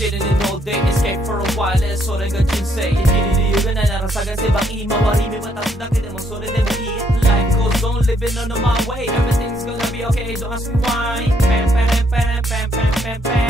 Sitting in all day, escape for a while, so they got you say. Hindi na narasagan si baki, mawarimi matapos na mo, so they will eat. Life goes on, living on my way. Everything's gonna be okay, don't ask me why. Pam, pam, pam, pam, pam, pam, pam.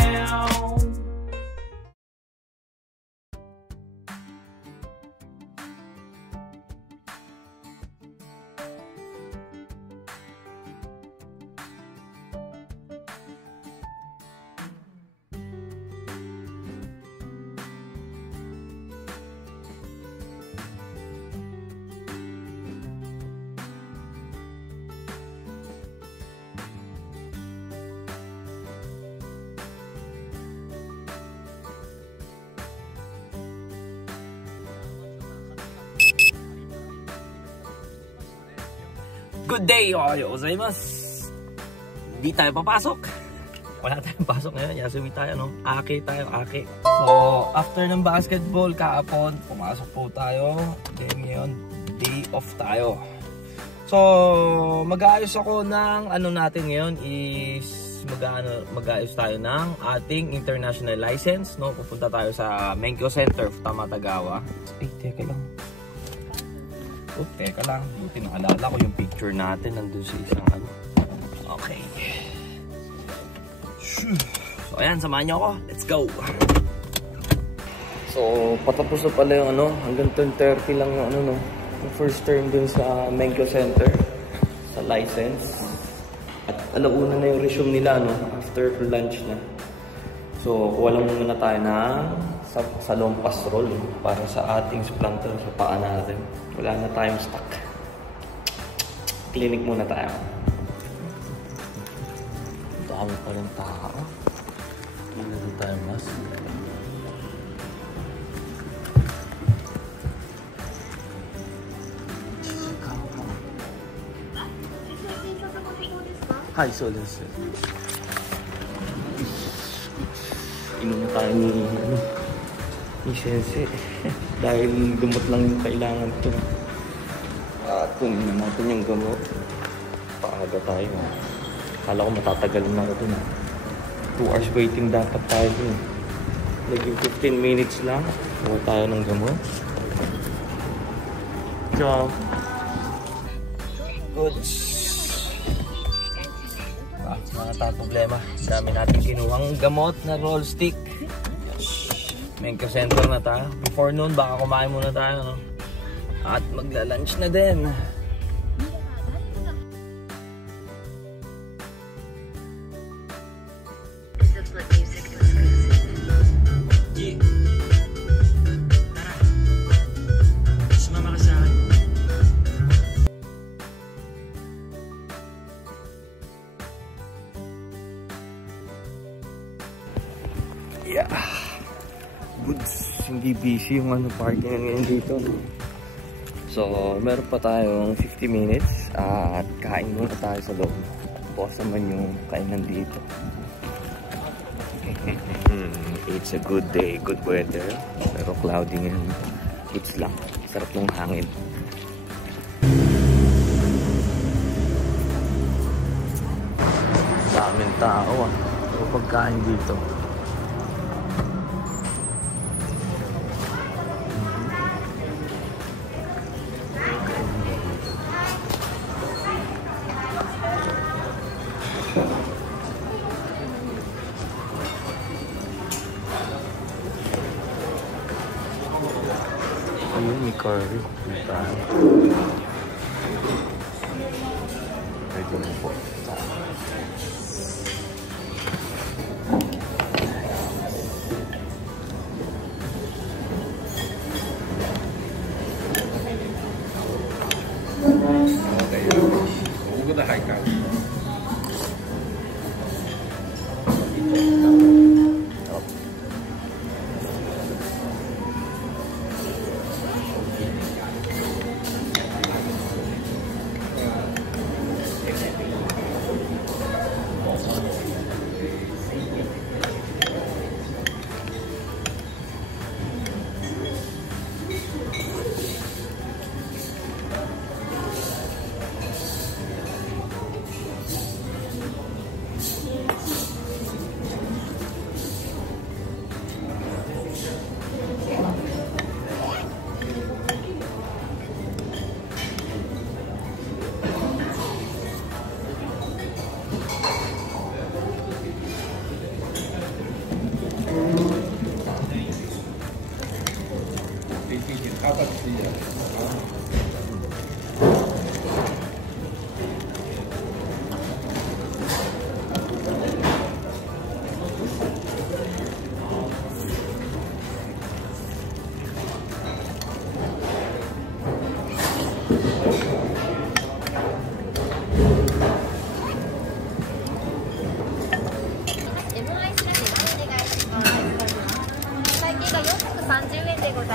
Good day! Ohayo gozaimasu! Hindi tayo papasok. Wala tayong pasok ngayon. Yasumi tayo, no? Ake tayo, ake. So, after ng basketball kahapon, pumasok po tayo. Then ngayon, day off tayo. So, mag-aayos ako ng ano natin ngayon is mag-aayos tayo ng ating international license, no? Pupunta tayo sa Menkyo Center, Tamatagawa. Ay, teka lang. Oh, teka lang, buti naalala ko yung picture natin nandun sa isang ano. Okay. So ayan, samahan nyo ako. Let's go! So, patapos na pala yung ano, hanggang 10:30 lang yung ano, no? Yung first term dun sa Menkyo Center, sa license. At alauna na yung resume nila, no? After lunch na. So, kuha lang muna tayo ng sa lompas roll para sa ating supplanter sa paa natin. Wala na tayong stock. Clinic muna tayo. Dami pa rin tao. Hindi na tayo mas. Hi, so this is inom tayo ni Sensei dahil gamot lang yung kailangan ko. At kunin natin yung gamot. Paaga tayo. Kala ko matatagal na ako dun. 2 hours waiting dapat tayo dun. Naging 15 minutes lang. Kuha tayo ng gamot. Ciao. Goods. Mga tayong problema. Dami natin kinuhang gamot na roll stick. Menkyo Center na tayo. Before noon, baka kumain muna tayo, no? At magla-lunch na din. Yeah. Goods. Hindi busy yung ano parking ngayon dito. So, meron pa tayong 50 minutes at kain muna tayo sa loob. Bukas naman yung kainan dito. It's a good day, good weather. Pero cloudy ngayon. Goods lang. Sarap ng hangin. Daming tao ah. Pero pagkain dito. Ayun, may curry. Pwede mo po. Okay. Huwag na high carb.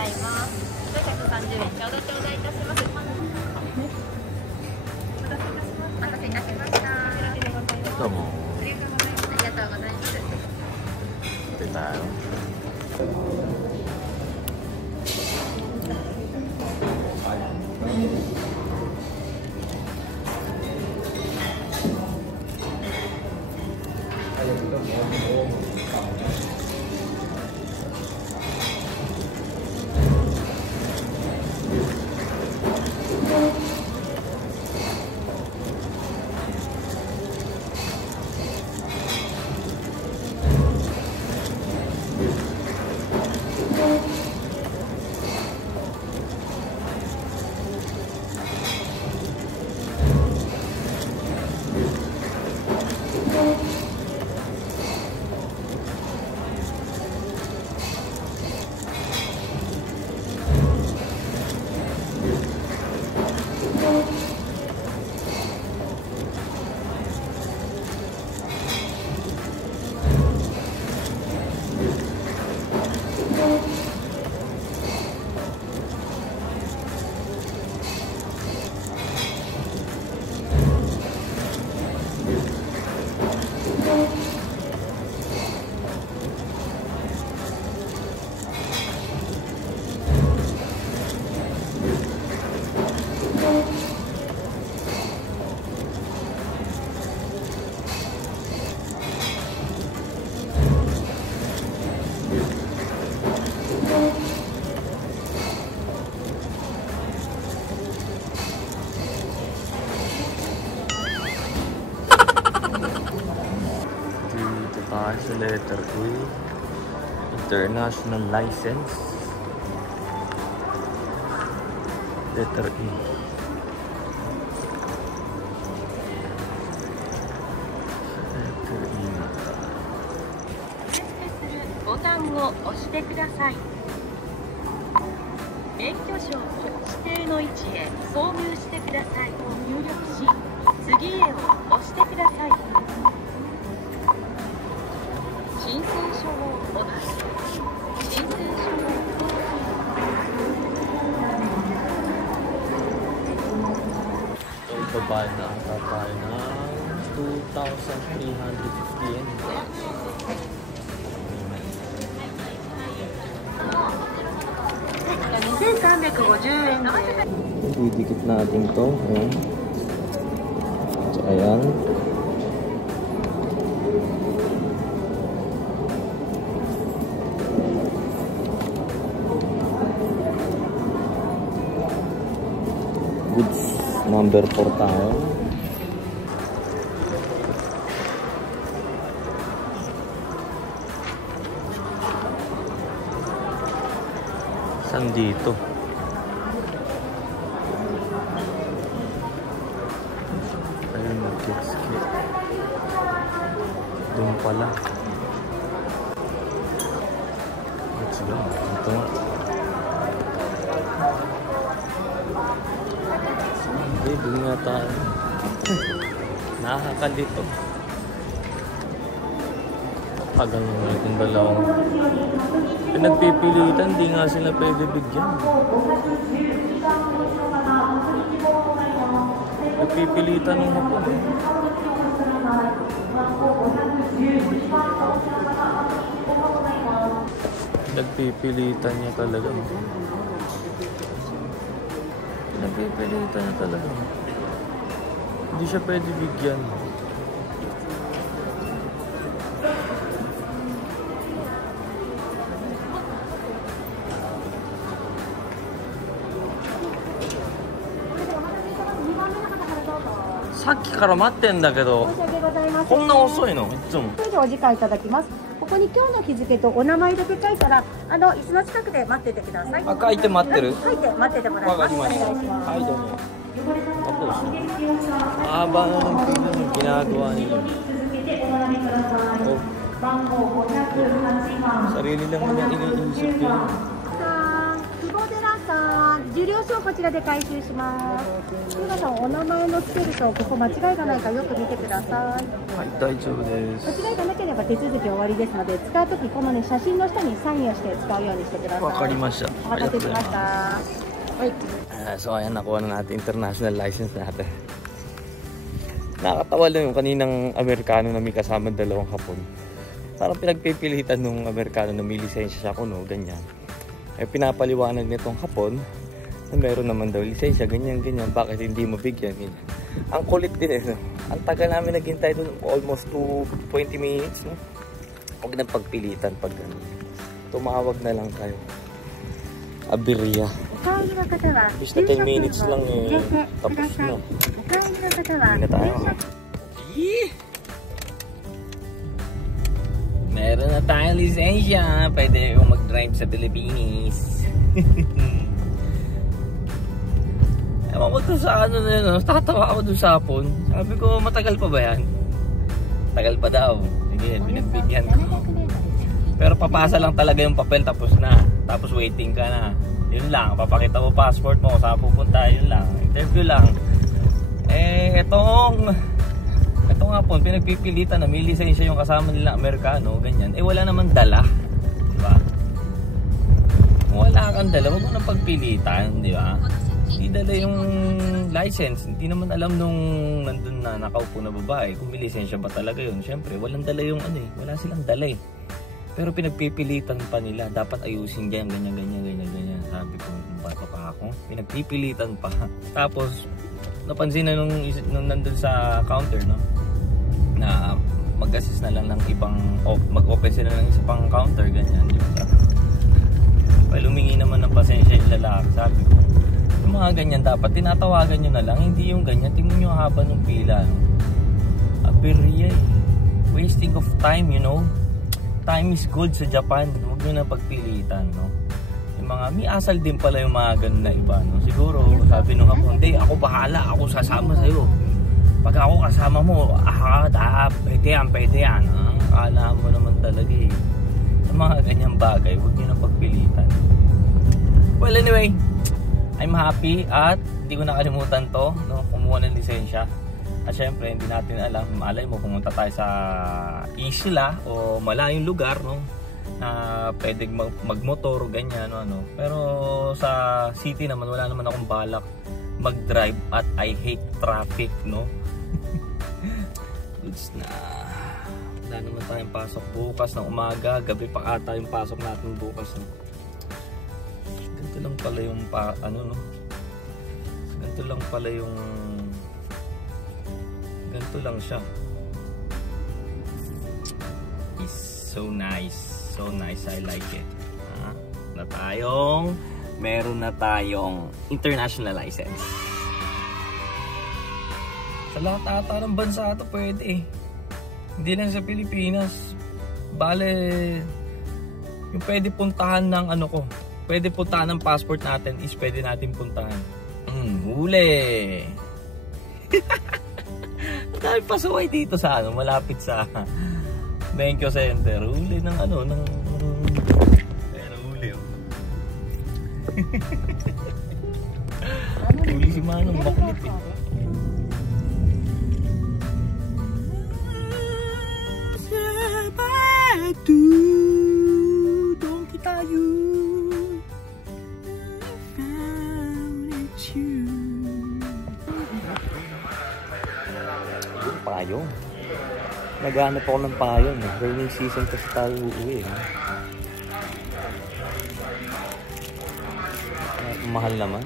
います。130円ちょうど頂戴いたします。お待たせいたしました。どうも。ありがとうございます。ありがとうございます。出たよ。Sa letter A, international license. Letter A. Letter E ボタンを押してください。免許証を指定の位置へ挿入してください。入力し、次へを押してください。申請書をお出し。申請書をBabayad na ang tatay ng 2,350 yen. Didikit natin to. Ayan. So, ayan. Goods number 4 tayo. Saan dito? Ayun, mag-get. Doon pala. Let's go. Ito nga. Hindi, doon nga tayo. Nakakalito. Pagal nga itong dalawang. Pinagpipilitan, di nga sila pwede bigyan. Nagpipilitan ng hapon. Nagpipilitan niya talaga. Nagpipilitan niya talaga. Hindi siya pwede bigyan.さっきから待ってんだけど、こんな遅いの？いつも。それでお時間いただきます。ここに今日の日付とお名前だけ書いたら、椅子の近くで待っててください。あ、書いて待ってる？書いて待っててもらいます。わかりました。お願いします。はい、どうも。Aba na ng ginagawa nila. Sarili lang naman iniisip yun. 久保寺さん、受領書をこちらで回収します。皆さんお名前のつけるとここ間違いがないかよく見てください。はい、大丈夫です。間違いがなければ手続き終わりですので、使うときこのね写真の下にサインをして使うようにしてください。わかりました。お待たせしました。はい。So ayan, nakuha na natin international license natin. Nakakatawa lang yung kaninang Amerikano na may kasama dalawang Hapon. Parang pinagpipilitan nung Amerikano na may lisensya siya kuno, ganyan. Eh pinapaliwanag nitong Hapon na meron naman daw lisensya, ganyan, bakit hindi mo bigyan, ganyan. Ang kulit din no? Ang tagal namin naghintay doon, almost 20 minutes, no? Huwag nang pagpilitan pag tumawag na lang kayo. Abirya. Bis na 10 minutes lang eh, tapos na. Hindi na tayo. Meron na tayong lisensya. Pwede yung mag-drive sa Pilipinas. Ewan ko to sa ano na yun. Tatawa ako dun sa Hapon. Sabi ko, matagal pa ba yan? Tagal pa daw. Sige, pinagbigyan ko. Pero papasa lang talaga yung papel, tapos na. Tapos waiting ka na. Yun lang, papakita mo passport mo, saan pupunta, yun lang. Interview lang. Eh, etong Hapon, pinagpipilitan na may lisensya yung kasama nila Amerikano, ganyan. Eh, wala naman dala. Diba? Wala kang dala, wag mo nang pagpilitan, di ba? Hindi dala yung license. Hindi naman alam nung nandun na nakaupo na babae kung may lisensya ba talaga yun. Siyempre, walang dala yung ano eh. Wala silang dala eh. Pero pinagpipilitan pa nila. Dapat ayusin ganyan. Sabi ko, bato pa ako. Pinagpipilitan pa. Tapos, napansin na nung nandun sa counter, no? Na mag-assist na lang ng ibang, mag-open sila ng isa pang counter, ganyan. Well, humingi naman ng pasensya yung lalaki. Sabi ko, yung mga ganyan dapat, tinatawagan nyo na lang. Hindi yung ganyan. Tingnan nyo haba ng pila, no? Abirya eh. Wasting of time, you know? Time is good sa Japan. Huwag nyo na pagpilitan, no? Yung mga, may asal din pala yung mga ganun na iba, no? Siguro, sabi nung Hapon, hindi, ako bahala, ako sasama sa'yo. Pag ako kasama mo, pwede yan. Akala mo naman talaga eh. Yung mga ganyang bagay, huwag nyo na pagpilitan. Well, anyway, I'm happy at hindi ko nakalimutan to, no? Kumuha ng lisensya. At syempre, hindi natin alam, malay mo, pumunta tayo sa isla o malayong lugar, no? Na pwedeng magmotor, ganyan, ano. Pero sa city naman, wala naman akong balak mag-drive at I hate traffic, no? Goods na. Wala naman tayong pasok bukas ng umaga, gabi pa ata yung pasok natin bukas, no? Ganito lang pala yung ganito lang pala yung ganito lang siya. It's so nice. So nice. I like it. Meron na tayong international license. Sa lahat ata ng bansa ito pwede eh. Hindi lang sa Pilipinas. Bale, yung pwede puntahan ng pwede puntahan ng passport natin is pwede natin puntahan. Huli! Dahil pasaway dito sa malapit sa Benko Center. Huli ng pero huli huli si Manong baklit eh. Donkey tayo. Payong. Naghanap ako ng payong. Raining season kasi tayo uuwi. Mahal naman.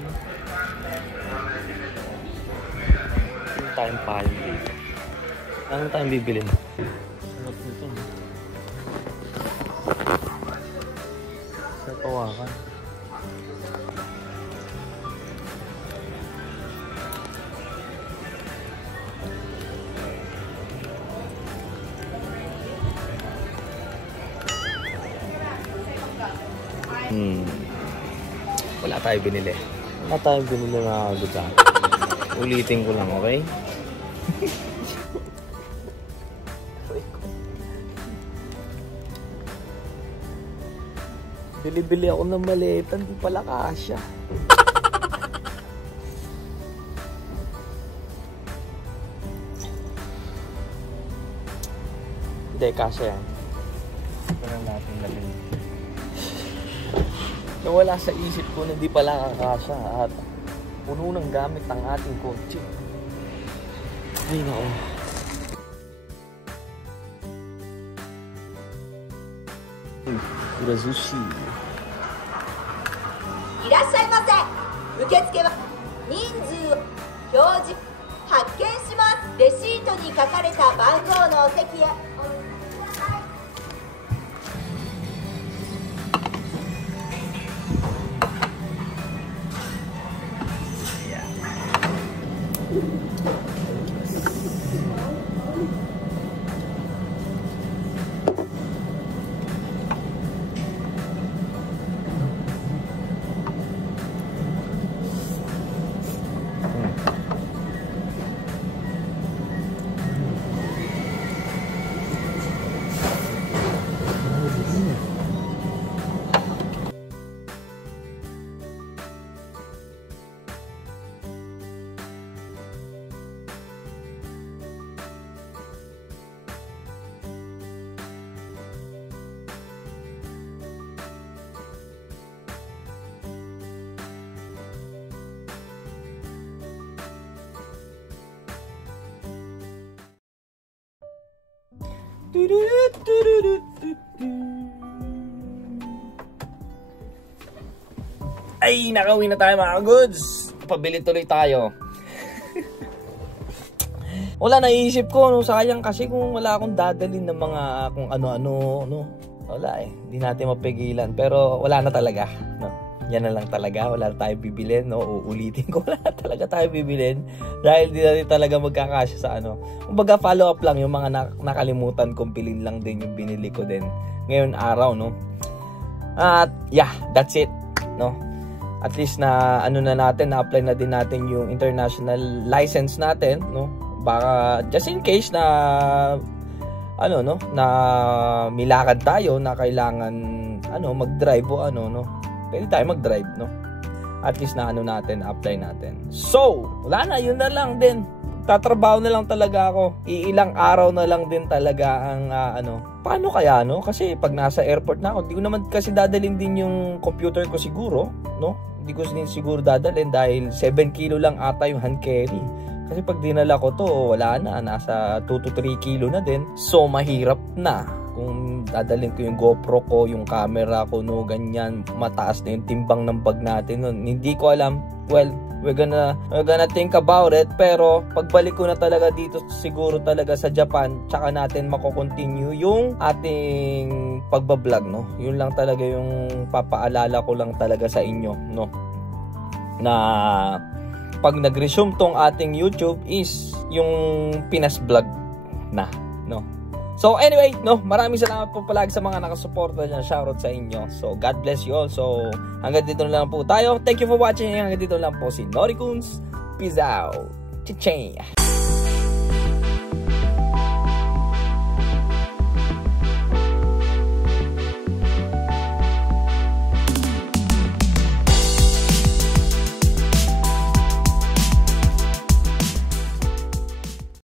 Ano tayong payong dito? Ano tayong bibilin? Sarap nito. Sa tawakan. Wala tayong binili. Wala tayong binili na gutsa. Ulitin ko lang, okay? Bili-bili ako ng maleta, hindi pala kasya. Hindi, kasi yan. Ito na natin lagay. Nawala sa isip ko na di pala kakasya at puno ng gamit ang ating kotse. Ay, nako. Urazushi. いらっしゃいませ。受付は人数を表示発見します。レシートに書かれた番号のお席へお進みください。Ay, nakauwi na tayo mga goods. Pabili tuloy tayo. Wala, naiisip ko, no, sayang kasi kung wala akong dadalhin ng mga kung ano-ano, no. Wala eh, hindi natin mapigilan. Pero wala na talaga, no. Yan na lang talaga, wala na tayo bibilin, no. Uulitin ko, wala na talaga tayo bibilin. Dahil di natin talaga magkakasya sa ano. Kumbaga follow up lang yung mga nakalimutan kong bilhin lang din yung binili ko din ngayon araw, no. At yeah, that's it, no. At least na ano na natin, na-apply na din natin yung international license natin, no? Baka just in case na ano, no, na milakad tayo na kailangan ano, mag-drive o ano, no. Pwede tayo mag-drive, no. At least na ano natin, apply natin. So, wala na, yun na lang din. Tatrabaho na lang talaga ako. Iilang araw na lang din talaga ang ano. Paano kaya, no? Kasi pag nasa airport na ako, hindi ko naman kasi dadalhin din yung computer ko siguro, no? Hindi ko din siguro dadalhin dahil 7 kilo lang ata yung hand carry. Kasi pag dinala ko to, wala na. Nasa 2 to 3 kilo na din. So, mahirap na. Kung dadalhin ko yung GoPro ko, yung camera ko, no, ganyan. Mataas na yung timbang ng bag natin. No? Hindi ko alam. Well, we're gonna think about it. Pero, pagbalik ko na talaga dito, siguro talaga sa Japan, tsaka natin mako-continue yung ating pagbablog, no? Yun lang talaga yung papaalala ko lang talaga sa inyo, no? Na pag nag-resume tong ating YouTube is yung Pinas vlog na, no? So anyway, no, maraming salamat po palagi sa mga nakasuporta dyan. Shoutout sa inyo. So God bless you all. So hanggang dito na lang po tayo. Thank you for watching. Hanggang dito na lang po si Norikuns. Peace out. Cha-ching.